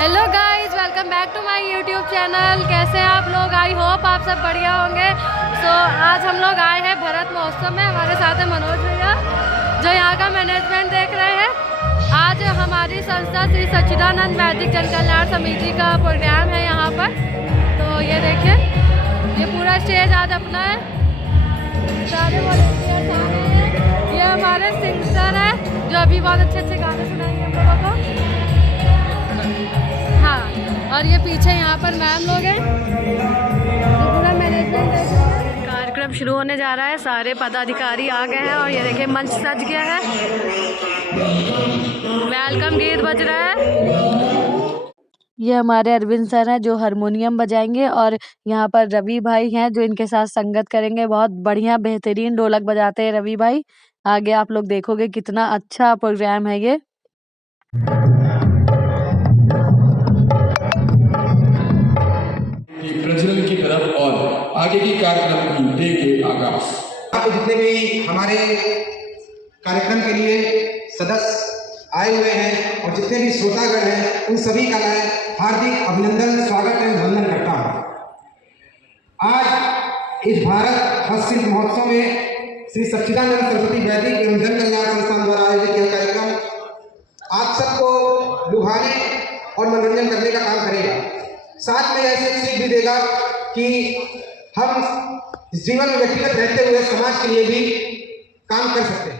Hello guys, welcome back to my YouTube channel. कैसे हैं आप लोग? आई होप आप सब बढ़िया होंगे। आज हम लोग आए हैं भरत महोत्सव में। हमारे साथ है मनोज भैया जो यहाँ का मैनेजमेंट देख रहे हैं। आज हमारी संस्था श्री सच्चिदानंद वैदिक जन कल्याण समिति का प्रोग्राम है यहाँ पर। तो ये देखिए, ये पूरा स्टेज आज अपना है। सारे वॉलंटियर्स आ रहे हैं। ये हमारे सिंगर हैं जो अभी बहुत अच्छे अच्छे गाने सुनाएंगे हम लोगों को। हाँ, और ये पीछे यहाँ पर मैम लोग हैं जो पूरा मैनेजमेंट देख रहे हैं। कार्यक्रम शुरू होने जा रहा है। सारे पदाधिकारी आ गए हैं और ये देखिए मंच सज गया है। वेलकम गीत बज रहा है। ये हमारे अरविंद सर हैं जो हारमोनियम बजाएंगे और यहाँ पर रवि भाई हैं जो इनके साथ संगत करेंगे। बहुत बढ़िया बेहतरीन ढोलक बजाते हैं रवि भाई। आगे आप लोग देखोगे कितना अच्छा प्रोग्राम है ये। प्रज्वलन की तरफ और आगे की कार्यक्रम की देंगे आगाज। आप जितने भी हमारे कार्यक्रम के लिए सदस्य आए हुए हैं और जितने भी श्रोतागण हैं, उन सभी का मैं हार्दिक अभिनंदन, स्वागत एवं वंदन करता हूँ। आज इस भारत हस्तशिल्प महोत्सव में श्री सच्चिदानंद सरस्वती वैदिक एवं जन कल्याण संस्थान द्वारा आयोजित यह कार्यक्रम आप सबको लुभाने और मनोरंजन करने का काम करेगा। साथ में ऐसे सीख भी देगा कि हम जीवन में व्यक्तिगत रहते हुए समाज के लिए भी काम कर सकते हैं।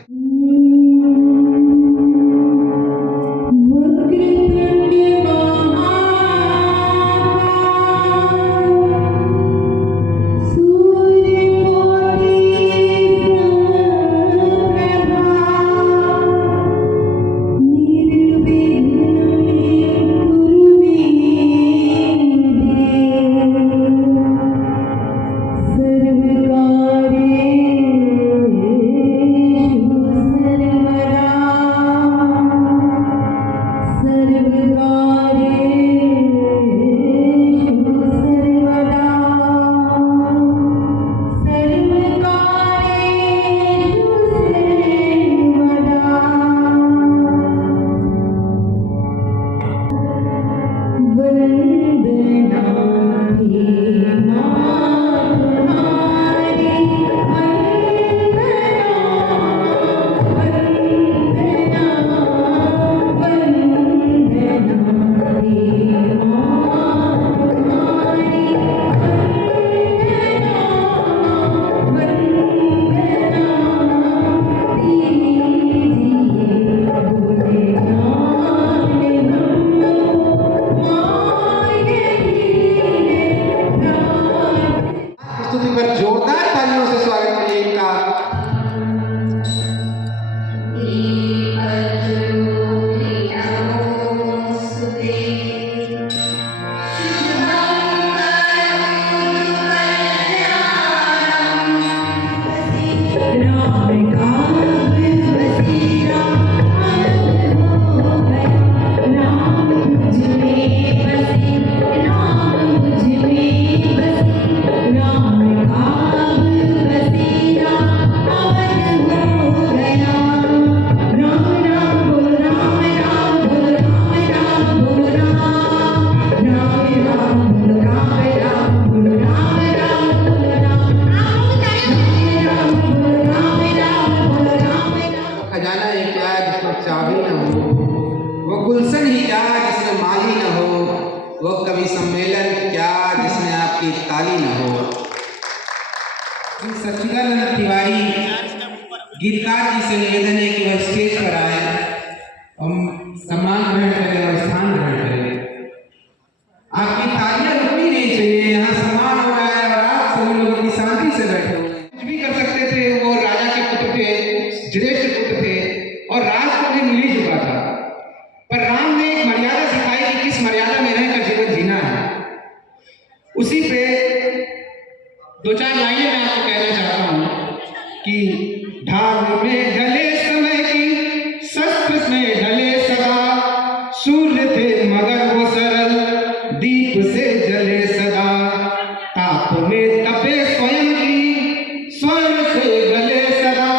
जोरदार तालियों से स्वागत करिए इनका। गुलशन ही क्या जिसमें माली न हो, वो कवि सम्मेलन क्या जिसमें आपकी ताली न हो। सच्चिदानंद तिवारी गीतकार जी से निवेदन है कि वह स्टेज पर आए, हम सम्मान ग्रहण करें और स्थान ग्रहण करें। आपकी तालियां रुकनी नहीं चाहिए। यहाँ सम्मान हो रहा है और आप सभी लोग अपनी शांति से बैठे हुए हैं। कुछ भी कर सकते थे, वो राजा के पुत्र थे, ज्येष्ठ पुत्र थे और राज को भी मिल ही चुका था। पर राम ने एक मर्यादा सिखाई कि किस मर्यादा में रहकर जीवन जीना है। उसी पे दो चार लाइनें मैं आपको कहना चाहता हूं कि ढाल में ढले समय की, शस्त्र में ढले सदा, सूर्य थे मगर वो सरल, दीप से जले सदा, ताप में तपे स्वयं की, स्वर्ण से गले सदा,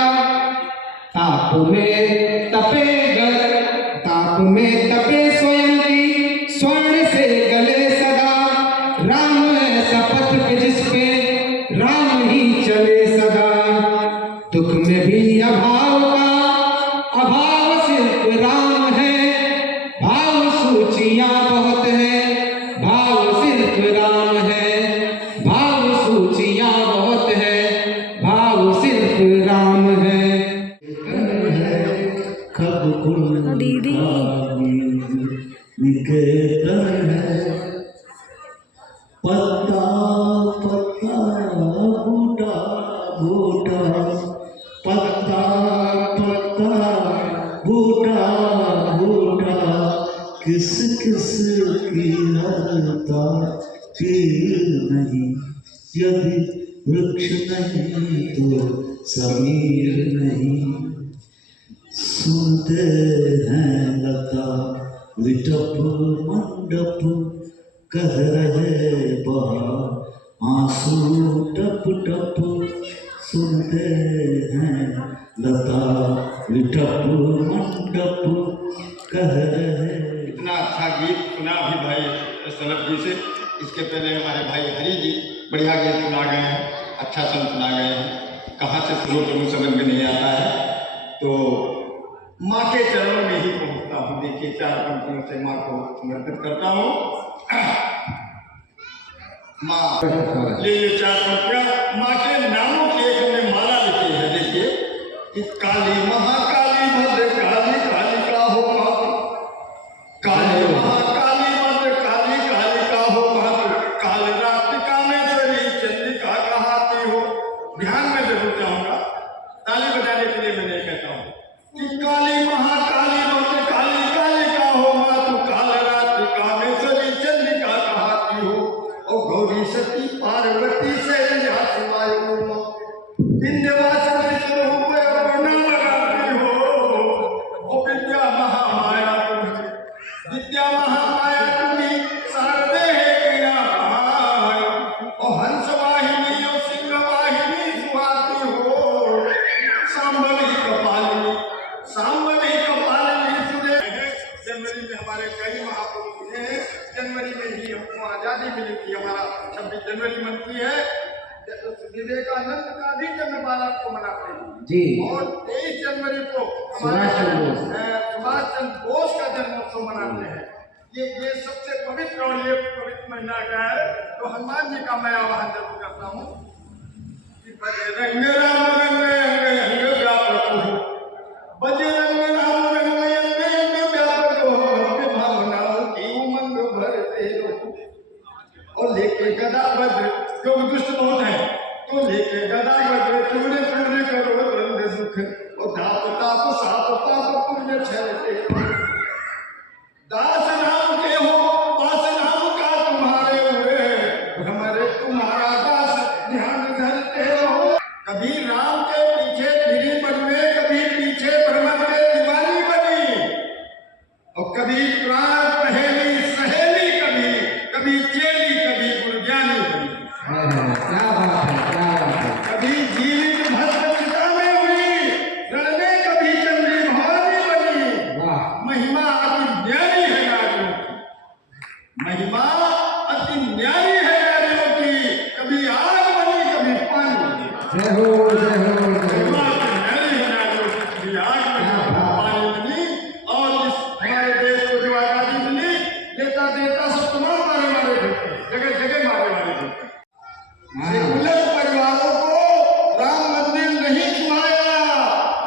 ताप में तपे स्वयं की, स्वर्ण निकेतन है। पत्ता पत्ता बूटा बूटा, पत्ता पत्ता बूटा बूटा, किस किस की हरता पीर नहीं। यदि वृक्ष नहीं तो समीर नहीं। सुनते हैं लता विटप मंडप, कह रहे बहार आंसू टप टप। सुनते हैं लता विटप मंडप, कह रहे। इतना अच्छा गीत सुना अभी भाई सनत जी से। इसके पहले हमारे भाई हरी जी बढ़िया गीत सुना गए हैं, अच्छा सन सुना गए हैं। कहाँ से शुरू करूँ समझ में नहीं आता है, तो माँ के चरणों में ही पहुँचता हूँ। देखिए 4 पंक्तियों से माँ को समर्पित करता हूँ। माँ ले ये 4 पंक्तियाँ माँ के नामों की एक हमने माला लिखी है। देखिए कि काली महाकाली भद्र काली काली का हो माँ, काली महाकाली भद्र काली काली का हो माँ, काल रात्रि कामेश्वरी चंद्रिका कहाती हो। ध्यान में जरूर चाहूंगा, ताली बजाने के लिए मैं नहीं कहता हूँ कि काली महाकाली भद्र काली काली का हो माँ, तू काल रात्रि कामेश्वरी चंद्रिका कहाती हो। और गौरी सती पार्वती से यहाँ सिवाय विंध्यवासिनी स्वरूप प्रणाम लगाती हो। ओ विद्या महामाया तुम्हें, विद्या महामाया तुम्हें शारदे है क्रिया भाई। ओ हंस वाहिनी और सिंह वाहिनी सुहाती हो। सांबली कपालिनी, सांबली कपालिनी सुने। जनवरी में हमारे कई महापुरुष हुए हैं। जनवरी में ही हमको आजादी मिली थी। हमारा 26 जनवरी मनती है। विवेकानंद का भी जन्म बारात को मनाते हैं जी। और 23 जनवरी को सुभाष चंद्र बोस। सुभाष चंद्र बोस का जन्मोत्सव मनाते हैं। ये सबसे पवित्र और ये पवित्र महीना का है। तो हनुमान जी का मैं आह्वान जरूर करता हूँ कि बजरंग राम रंग अंग व्यापक हो, बजरंग राम रंग अंग अंग व्यापक हो, भक्ति भावनाओं की उमंग भरते रहो। और लेके गदा वज्र, क्योंकि दुष्ट बहुत है, तो लेके गदा वज्र चूरे चूरे करो द्वंद सुख। और दाप ताप साप पाप पुण्य छलते। दास नाम के हो दास नाम का तुम्हारे हुए, हमारे तुम्हारा दास ध्यान धरते हो। कभी राम के पीछे गिरी बने, कभी पीछे भ्रमर के दीवानी बनी। और कभी प्राण पहेली सहेली, कभी कभी चेली, कभी गुरज्ञानी बनी। क्या बात है, क्या बात है। कभी जीवित भस्म चिता में हुई, रण में कभी चंद्री भवानी बनी। वाह। महिमा अति न्यारी है नारियों की, महिमा अति न्यारी है नारियों की। कभी आग बनी, कभी पानी बनी। जय हो जय हो जय महिमा हो। अति न्यारी है नारियों की, कभी आग बनी, कभी पानी बनी। और इस हमारे देश को जो आजादी मिली, देता देता सब तमाम मारे फिरते, जगह जगह मारे फिरते। सेकुलर परिवारों को राम मंदिर नहीं छुआया,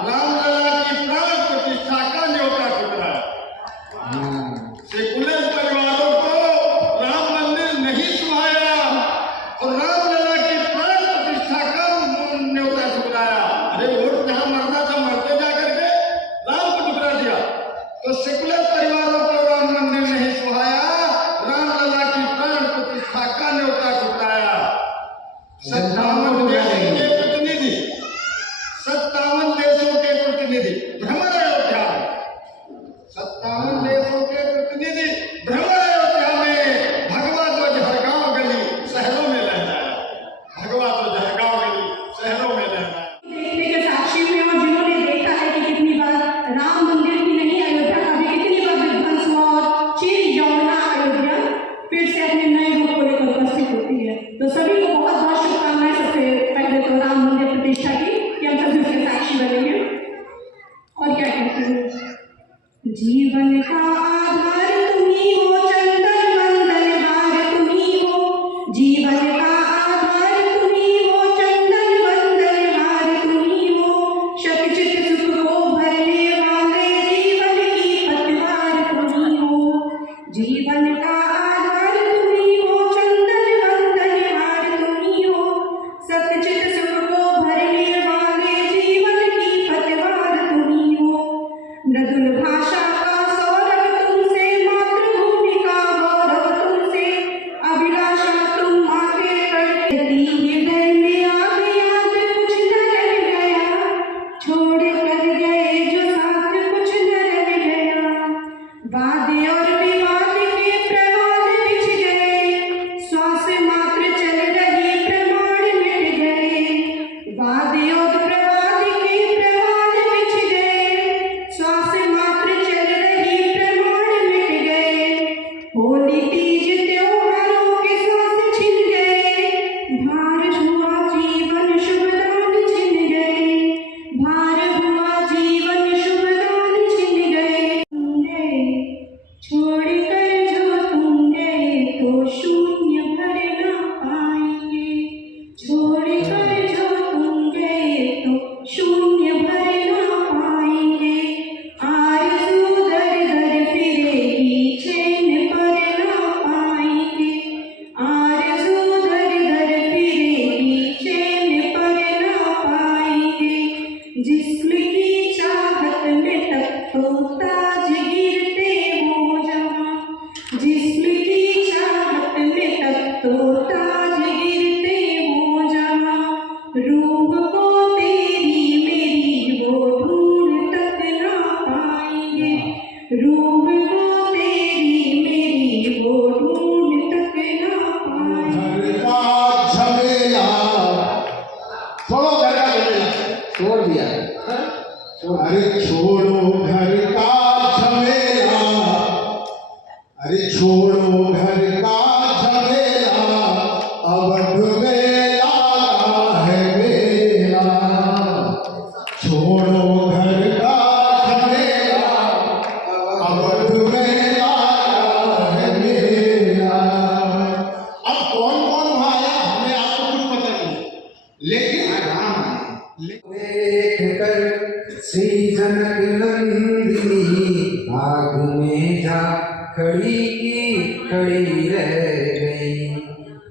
रामलला की प्राण प्रतिष्ठा का न्योता ठुकराया। सेकुलर परिवारों को राम मंदिर नहीं छुआया और रामलला की प्राण प्रतिष्ठा का न्योता ठुकराया। अरे वोट जहां मरना था मरते जा करके राम को ठुकरा दिया। तो सेकुलर परिवारों को राम मंदिर नहीं छुआया, रामलला की प्राण प्रतिष्ठा का न्योता ठुकराया। 57 देशों के प्रतिनिधि, 57 देशों के प्रतिनिधि, हमारा अयोध्या में 57 देशों के प्रतिनिधि जीवन का आधार तुम्ही हो, चंदन वंदन हार तुम्ही हो, सतचित सुख को भरने वाले जीवन की पतवार तुम्ही हो। मृदुल भाषा का सौरभ तुमसे, मातृभूमि का गौरव तुमसे, अभिलाषा तुम माथे करती हृदय में आग याद कुछ न रह गया, छोड़ कर गए जो साथ कुछ न रह गया। वाद और विवाद के प्रवाद बिछ गए, श्वास मात्र चल रही प्रमाण मिट गए। वाद और प्रवाद के प्रवाद बिछ गए, श्वास मात्र चल रही प्रमाण मिट गए। होली तीज त्योहारों के सांस छिन गए, भार हुआ जीवन शुभदान छिन गए, भार हुआ जीवन शुभदान छिन गए। छोड़ कर जो तुम गए तो शून्य भर ना पाएंगे, छोड़ कर जो तुम गए तो शून्य भर ना पाएंगे। आरज़ू दर दर फिरेगी, चैन पर ना पाएंगे, आरज़ू दर दर फिरेगी, चैन पर ना पाएंगे। जिस्म की चाहत में तब तो ताज गिरते हो जहाँ, जिस्म की चाहत में तब तो ताज गिरते हो जहाँ। रूह को तेरी मेरी वो ढूंढ तक ना पाएंगे, रूह को तेरी मेरी वो ढूंढ तक ना पाएंगे। घर का झमेला, छोड़ो घर का झमेला, छोड़ दिया। अरे छोड़ो घर का झमेला, अरे छोड़ो घर का झमेला, अवध में लगा है मेला। छोड़ो घर का झमेला, अवध में लगा है मेला। अब कौन कौन वहाँ आया हमें आपको कुछ पता नहीं, लेकिन देख कर श्री जनक नंदिनी, बाग में जा खड़ी की खड़ी रह गई,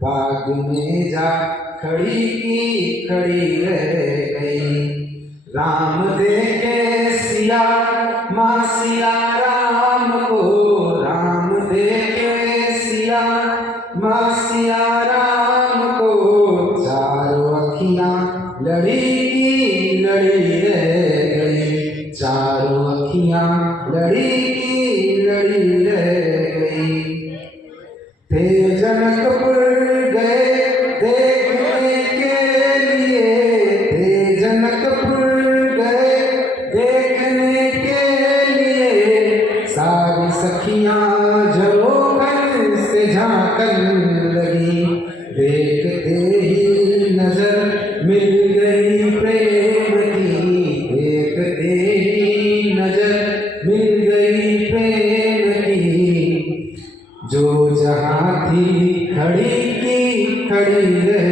बाग में जा खड़ी की खड़ी रह गई। राम देखे सिया, माँ सिया राम को, राम देखे सिया, माँ सिया राम को, चारों अखियाँ लड़ी की लड़ी रह गई, चारों अखियाँ लड़ी की लड़ी रह गई। थे जनकपुर गए देखने के लिए, थे जनकपुर गए देखने के लिए, सारी सखियाँ झरोखन से झांकन लगी। देखते ही नजर मिल गई प्रेम की, देखते ही नजर मिल गई प्रेम की। जो जहाँ थी खड़ी की खड़ी रह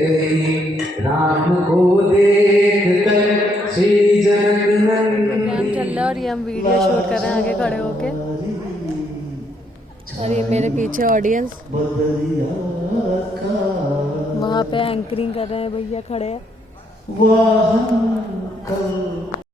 गई, राम को देख कर श्री जनक नंदिनी। चल रहा है और ये हम वीडियो शूट कर रहे हैं आगे खड़े होके, और ये मेरे पीछे ऑडियंस, वहाँ पे एंकरिंग कर रहे हैं भैया खड़े हैं। वाहन कल